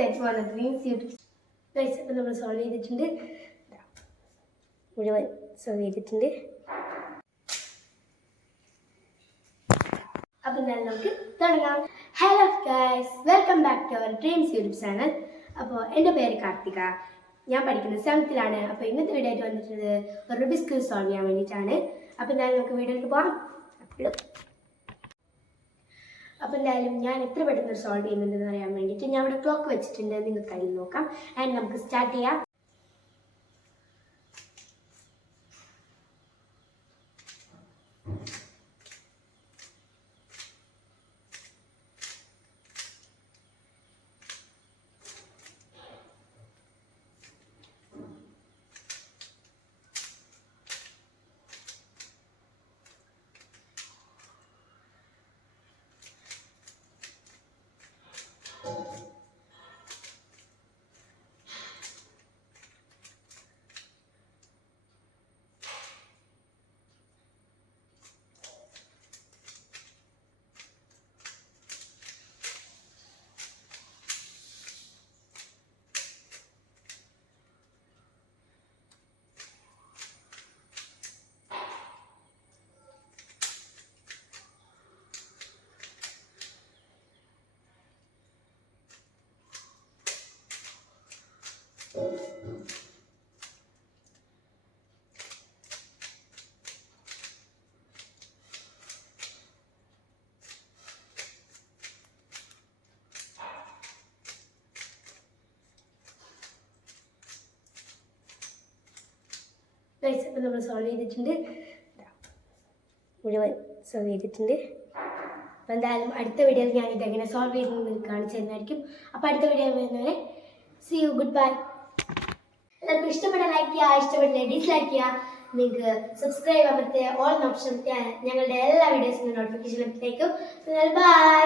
Back വന്ന green seed guys അപ്പം നമ്മൾ സോൾവ് ചെയ്തിട്ടുണ്ട്. മുഴുവൻ സോൾവ് ചെയ്തിട്ടുണ്ട്. അപ്പം എന്തായാലും നമുക്ക് തുടങ്ങാം. Hello guys welcome back to our dreams YouTube channel അപ്പോൾ എന്റെ പേര് കാർത്തിക. ഞാൻ പഠിക്കുന്നത് സെവൻത്തിലാണ് അപ്പോൾ ഇന്നത്തെ വീഡിയോ ആയിട്ട് വന്നിട്ടുള്ളത് ഒരു റുബിസ് ക്യൂസ് സോൾവ് ചെയ്യാൻ വേണ്ടിയിട്ടാണ്. അപ്പോൾ എന്തായാലും നമുക്ക് വീഡിയോയിലേക്ക് പോകാം. അപ്പോൾ അപ്പോൾ എന്തായാലും ഞാൻ എത്ര പെട്ടെന്ന് സോൾവ് ചെയ്യുന്നുണ്ടെന്ന് അറിയാൻ വേണ്ടിയിട്ട് ഞാൻ ഇവിടെ ക്ലോക്ക് വെച്ചിട്ടുണ്ട്. നിങ്ങൾക്ക് അതിൽ നോക്കാം. ആൻഡ് നമുക്ക് സ്റ്റാർട്ട് ചെയ്യാം. ഗൈസ് അപ്പോൾ നമ്മൾ സോൾവ് ചെയ്തിട്ടുണ്ട്. മുഴുവൻ സോൾവ് ചെയ്തിട്ടുണ്ട്. അപ്പോൾ എന്തായാലും അടുത്ത വീഡിയോയിൽ ഞാൻ ഇതെങ്ങനെ സോൾവ് ചെയ്ത് കാണിച്ചു തരുന്നതായിരിക്കും. അപ്പോൾ അടുത്ത വീഡിയോ വരുന്നവരെ സി യു ഗുഡ് ബൈ എല്ലാവർക്കും ഇഷ്ടപ്പെട്ട ലൈക്ക് ചെയ്യുക ഇഷ്ടപ്പെട്ടില്ല ഡിസ്ലൈക്ക് ചെയ്യുക നിങ്ങൾക്ക് സബ്സ്ക്രൈബ് അമർത്തുക ഓൾ ഓപ്ഷൻ ഞങ്ങളുടെ എല്ലാ വീഡിയോസിന്റെ നോട്ടിഫിക്കേഷൻ എത്തിയേക്കും ബൈ